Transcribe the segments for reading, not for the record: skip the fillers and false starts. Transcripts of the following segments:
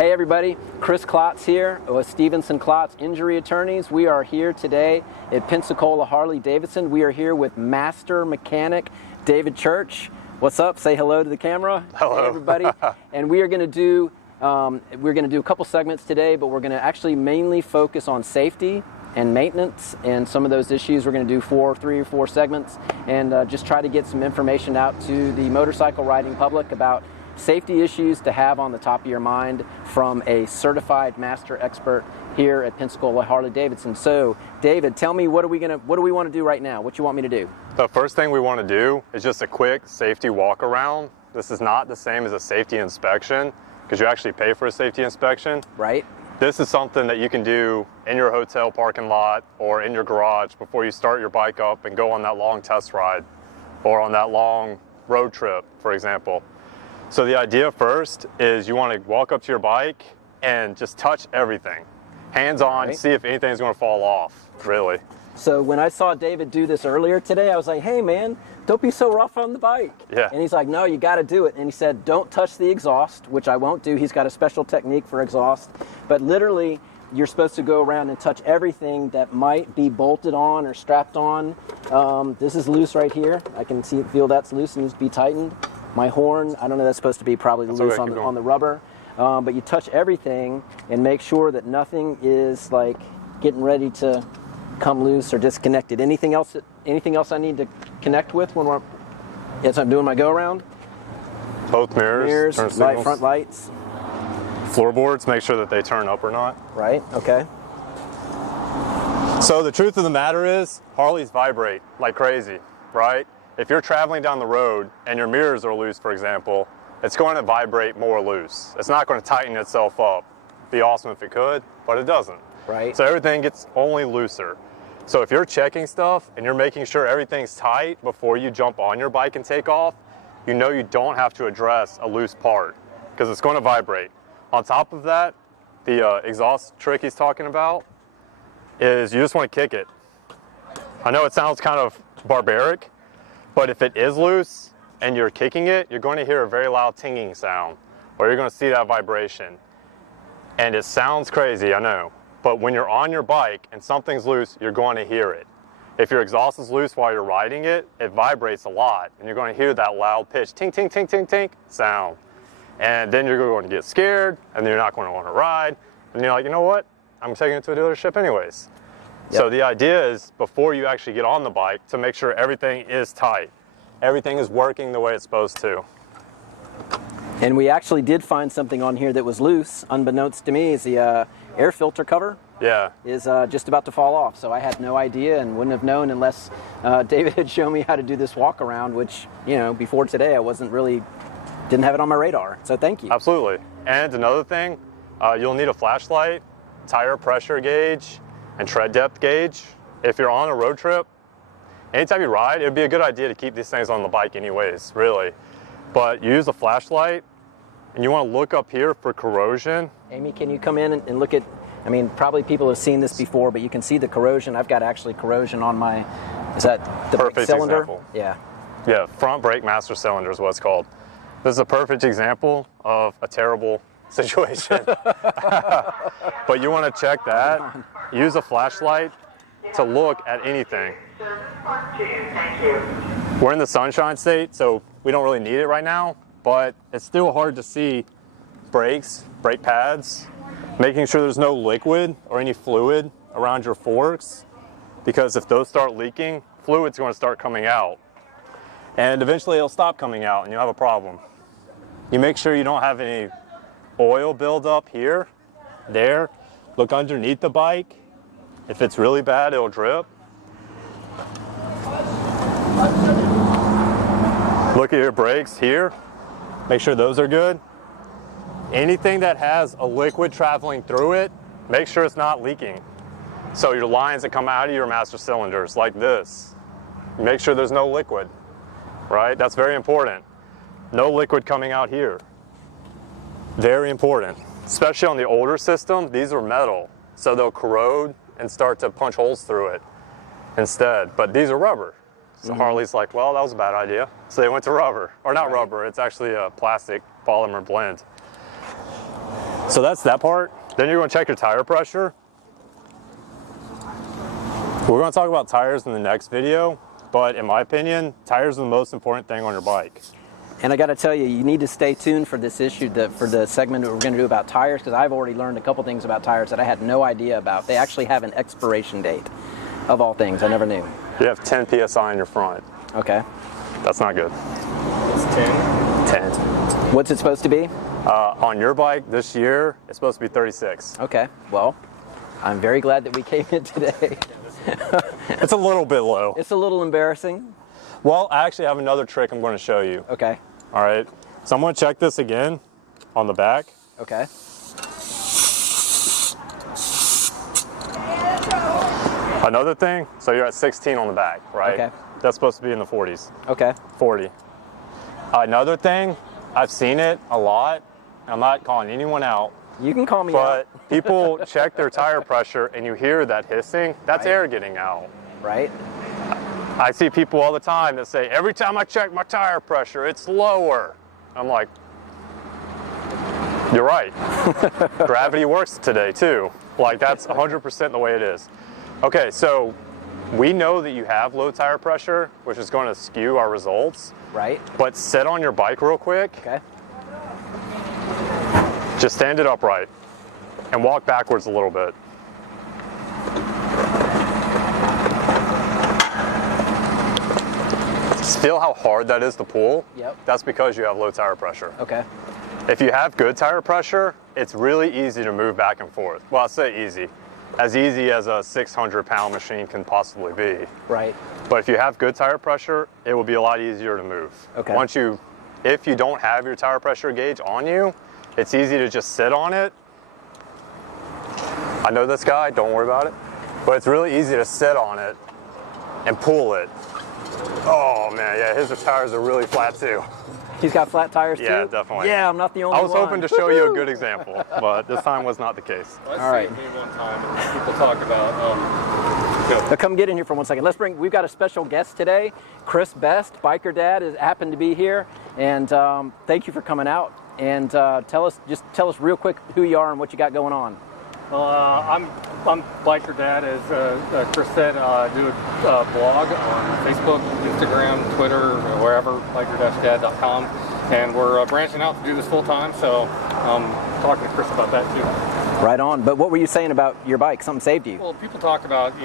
Hey everybody, Chris Klotz here with Stevenson and Klotz Injury Attorneys. We are here today at Pensacola Harley-Davidson. We are here with Master Mechanic David Church. What's up? Say hello to the camera. Hello. Hey everybody. And we are going to do a couple segments today, but we're going to actually mainly focus on safety and maintenance and some of those issues. We're going to do 3 or 4 segments and just try to get some information out to the motorcycle riding public about safety issues to have on the top of your mind from a certified master expert here at Pensacola Harley-Davidson. So, David, tell me, what do we want to do right now? What you want me to do? The first thing we want to do is just a quick safety walk around. This is not the same as a safety inspection because you actually pay for a safety inspection. Right. This is something that you can do in your hotel parking lot or in your garage before you start your bike up and go on that long test ride or on that long road trip, for example. So the idea first is you want to walk up to your bike and just touch everything. Hands on, right. See if anything's going to fall off, really. So when I saw David do this earlier today, I was like, hey man, don't be so rough on the bike. Yeah. And he's like, no, you got to do it. And he said, don't touch the exhaust, which I won't do. He's got a special technique for exhaust. But literally, you're supposed to go around and touch everything that might be bolted on or strapped on. This is loose right here. I can feel that's loose and needs to be tightened. My horn, I don't know, that's supposed to be probably loose on the rubber. But you touch everything and make sure that nothing is like getting ready to come loose or disconnected. Anything else I need to connect with when I'm doing my go around? Both mirrors, turn signals. Front lights. Floorboards, make sure that they turn up or not. Right, okay. So the truth of the matter is, Harleys vibrate like crazy, right? If you're traveling down the road and your mirrors are loose, for example, it's going to vibrate more loose. It's not going to tighten itself up. It'd be awesome if it could, but it doesn't. Right. So everything gets only looser. So if you're checking stuff and you're making sure everything's tight before you jump on your bike and take off, you know you don't have to address a loose part because it's going to vibrate. On top of that, the exhaust trick he's talking about is you just want to kick it. I know it sounds kind of barbaric, but if it is loose and you're kicking it, you're going to hear a very loud tinging sound, or you're going to see that vibration. And it sounds crazy, I know, but when you're on your bike and something's loose, you're going to hear it. If your exhaust is loose while you're riding it, it vibrates a lot, and you're going to hear that loud pitch, ting, ting, ting, ting, ting sound. And then you're going to get scared, and then you're not going to want to ride, and you're like, you know what? I'm taking it to a dealership anyways. Yep. So the idea is, before you actually get on the bike, to make sure everything is tight. Everything is working the way it's supposed to. And we actually did find something on here that was loose, unbeknownst to me, is the air filter cover. Yeah. Is just about to fall off. So I had no idea and wouldn't have known unless David had shown me how to do this walk around, which, you know, before today I didn't have it on my radar. So thank you. Absolutely. And another thing, you'll need a flashlight, tire pressure gauge, and tread depth gauge. If you're on a road trip, anytime you ride, it'd be a good idea to keep these things on the bike anyways, really. But use a flashlight, and you want to look up here for corrosion. Amy, can you come in and look at, I mean, probably people have seen this before, but you can see the corrosion. I've got actually corrosion on my, is that the brake cylinder? Example. Yeah. Yeah, front brake master cylinder is what it's called. This is a perfect example of a terrible situation. But you want to check that. Use a flashlight to look at anything. We're in the sunshine state, so we don't really need it right now, but it's still hard to see brakes, brake pads, making sure there's no liquid or any fluid around your forks, because if those start leaking, fluid's going to start coming out. And eventually it'll stop coming out and you'll have a problem. You make sure you don't have any oil buildup here, there. Look underneath the bike. If it's really bad, it'll drip. Look at your brakes here. Make sure those are good. Anything that has a liquid traveling through it, make sure it's not leaking. So your lines that come out of your master cylinders, like this, make sure there's no liquid, right? That's very important. No liquid coming out here. Very important. Especially on the older system, these are metal, so they'll corrode and start to punch holes through it instead. But these are rubber. So Harley's like, well, that was a bad idea. So they went to rubber, or not rubber, it's actually a plastic polymer blend. So that's that part. Then you're going to check your tire pressure. We're going to talk about tires in the next video, but in my opinion, tires are the most important thing on your bike. And I got to tell you, you need to stay tuned for this issue, for the segment that we're going to do about tires, because I've already learned a couple things about tires that I had no idea about. They actually have an expiration date, of all things. I never knew. You have 10 PSI in your front. Okay. That's not good. It's 10. 10. What's it supposed to be? On your bike this year, it's supposed to be 36. Okay. Well, I'm very glad that we came in today. It's a little bit low. It's a little embarrassing. Well, I actually have another trick I'm going to show you. Okay. All right. So I'm going to check this again on the back. Okay. Another thing, so you're at 16 on the back, right? Okay. That's supposed to be in the 40s. Okay. 40. Another thing, I've seen it a lot. I'm not calling anyone out, You can call me but out. people check their tire pressure and you hear that hissing. That's Right. air getting out. Right? I see people all the time that say, every time I check my tire pressure, it's lower. I'm like, you're right. Gravity works today too. Like that's 100% the way it is. Okay, so we know that you have low tire pressure, which is going to skew our results, Right? but sit on your bike real quick. Okay. Just stand it upright and walk backwards a little bit. Feel how hard that is to pull? Yep. That's because you have low tire pressure. Okay. If you have good tire pressure, it's really easy to move back and forth. Well, I say easy. As easy as a 600-pound machine can possibly be. Right. But if you have good tire pressure, it will be a lot easier to move. Okay. If you don't have your tire pressure gauge on you, it's easy to just sit on it. I know this guy, don't worry about it. But it's really easy to sit on it and pull it. Oh man, yeah, his tires are really flat too. He's got flat tires too? Yeah, definitely. Yeah, I'm not the only I one. was hoping to show you a good example, but this time was not the case. Well, All right. me one time, and people talk about, Now come get in here for 1 second. We've got a special guest today. Chris Best, Biker Dad, has happened to be here. And thank you for coming out. And tell us real quick who you are and what you got going on. I'm Biker Dad, as Chris said. I do a blog on Facebook, Instagram, Twitter, wherever, biker-dad.com. And we're branching out to do this full time, so I'm talking to Chris about that too. Right on. But what were you saying about your bike? Something saved you. Well, people talk about,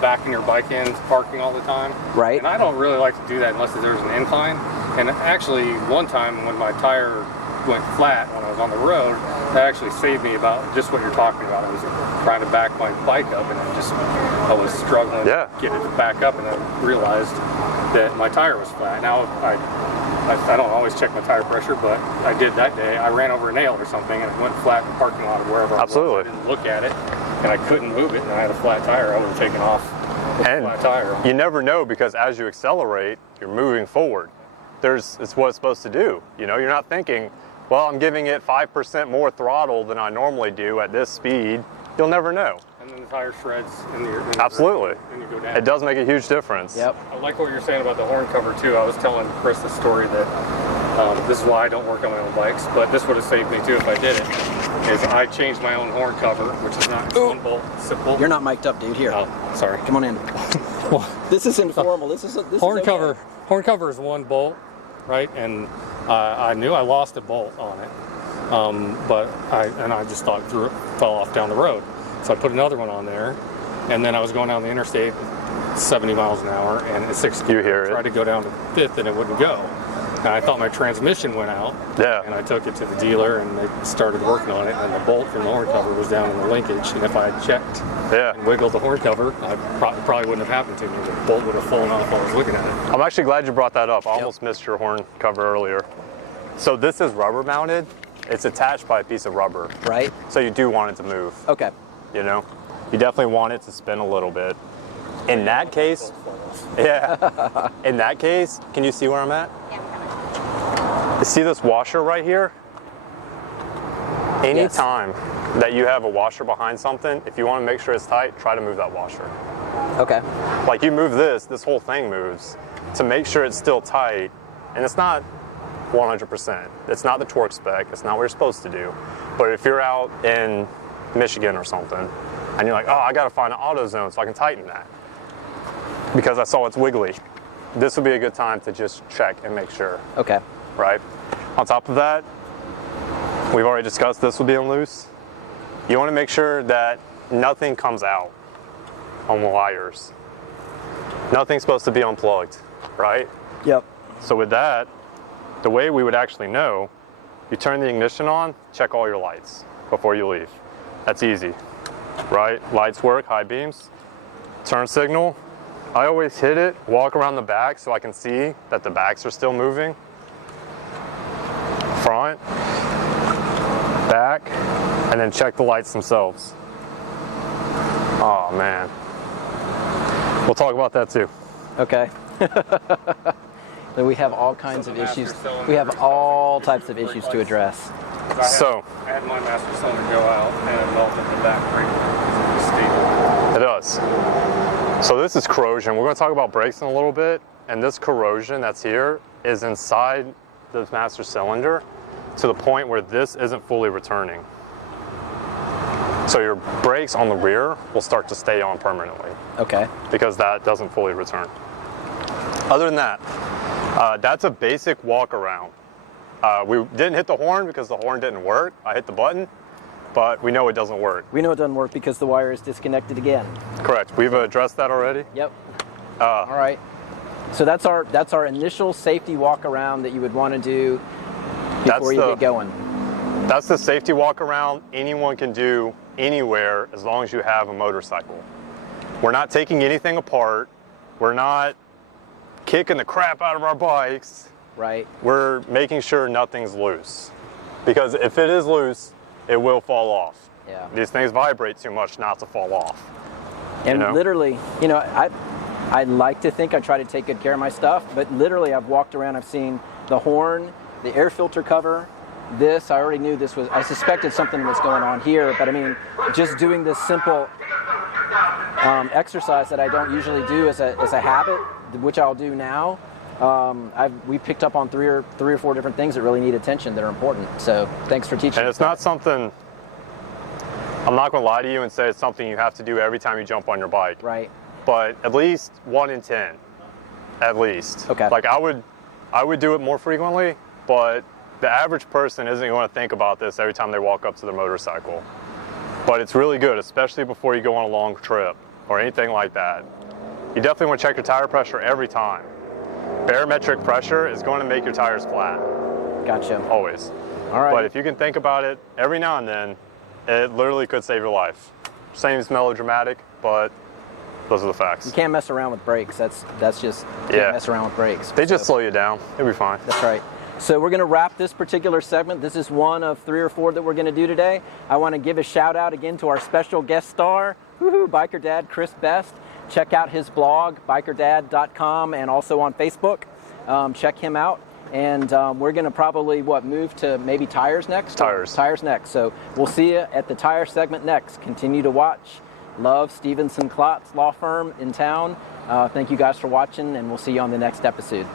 backing your bike in, parking all the time. Right. And I don't really like to do that unless there's an incline. And actually, one time when my tire went flat when I was on the road, that actually saved me about just what you're talking about. I was trying to back my bike up, and I was struggling to get it back up, and I realized that my tire was flat. Now, I don't always check my tire pressure, but I did that day. I ran over a nail or something, and it went flat in the parking lot or wherever Absolutely. I was. I didn't look at it, and I couldn't move it, and I had a flat tire. I would have taken off with a flat tire. You never know, because as you accelerate, you're moving forward. It's what it's supposed to do. You're not thinking, well, I'm giving it 5% more throttle than I normally do at this speed. You'll never know. And then the tire shreds in your Absolutely. and you go down. It does make a huge difference. Yep. I like what you're saying about the horn cover too. I was telling Chris the story that this is why I don't work on my own bikes, but this would have saved me too if I did it. Is I changed my own horn cover, which is not one bolt, it's a bolt. You're not mic'd up, dude. Here. Oh, sorry. Come on in. This is informal. This is Horn okay. cover. Horn cover is one bolt, right? And I knew I lost a bolt on it, but I just thought it fell off down the road. So I put another one on there, and then I was going down the interstate 70 miles an hour, and at 60, You hear it. tried to go down to 5th, and it wouldn't go. And I thought my transmission went out, Yeah. and I took it to the dealer, and they started working on it, and the bolt from the horn cover was down in the linkage, and if I had checked and wiggled the horn cover, I probably wouldn't have happened to me. The bolt would have fallen off while I was looking at it. I'm actually glad you brought that up. I almost missed your horn cover earlier. So this is rubber mounted. It's attached by a piece of rubber. Right. So you do want it to move. Okay. You definitely want it to spin a little bit. In that case, in that case, can you see where I'm at? You see this washer right here? Anytime that you have a washer behind something, if you want to make sure it's tight, try to move that washer. Okay. Like you move this whole thing moves to make sure it's still tight. And it's not 100%. It's not the torque spec. It's not what you're supposed to do. But if you're out in Michigan or something, and you're like, oh, I got to find an auto zone so I can tighten that because I saw it's wiggly, this would be a good time to just check and make sure. Okay. Right? On top of that, we've already discussed this with being loose. You want to make sure that nothing comes out on the wires. Nothing's supposed to be unplugged, right? Yep. So with that, the way we would actually know, you turn the ignition on, check all your lights before you leave. That's easy, right? Lights work, high beams. Turn signal, I always hit it, walk around the back so I can see that the backs are still moving. Front, back, and then check the lights themselves. Oh man. We'll talk about that too. Okay. Then we have all kinds of issues. We have all types of issues to address. So I had my master cylinder go out and it melted the back brake. it does. So this is corrosion. We're going to talk about brakes in a little bit, and this corrosion that's here is inside the master cylinder to the point where this isn't fully returning. So your brakes on the rear will start to stay on permanently. Okay. Because that doesn't fully return. Other than that, that's a basic walk around. We didn't hit the horn because the horn didn't work. I hit the button, but we know it doesn't work. We know it doesn't work because the wire is disconnected again. Correct. We've addressed that already. Yep. All right. So that's our initial safety walk around that you would want to do before you get going. That's the safety walk around anyone can do anywhere as long as you have a motorcycle. We're not taking anything apart. We're not kicking the crap out of our bikes. Right. We're making sure nothing's loose. Because if it is loose, it will fall off. Yeah. These things vibrate too much not to fall off. And you know? literally, I like to think I try to take good care of my stuff, but literally I've walked around, I've seen the horn, the air filter cover, this, I already knew this was, I suspected something was going on here, but I mean, just doing this simple exercise that I don't usually do as a habit, which I'll do now, we picked up on three or four different things that really need attention that are important. So thanks for teaching. And it's not something, I'm not going to lie to you and say it's something you have to do every time you jump on your bike. Right. But at least 1 in 10, at least. Okay. Like I would do it more frequently, but the average person isn't going to think about this every time they walk up to their motorcycle. But it's really good, especially before you go on a long trip or anything like that. You definitely want to check your tire pressure every time. Barometric pressure is going to make your tires flat. Gotcha. Always. All right. But if you can think about it every now and then, it literally could save your life. Seems melodramatic, but those are the facts. You can't mess around with brakes. That's just, you can't mess around with brakes. They just slow you down. It'll be fine. That's right. So we're going to wrap this particular segment. This is one of 3 or 4 that we're going to do today. I want to give a shout out again to our special guest star, Biker Dad Chris Best. Check out his blog, bikerdad.com, and also on Facebook. Check him out. And we're going to probably, move to maybe tires next? Tires next. So we'll see you at the tire segment next. Continue to watch. Love Stevenson and Klotz Law Firm in town. Thank you guys for watching, and we'll see you on the next episode.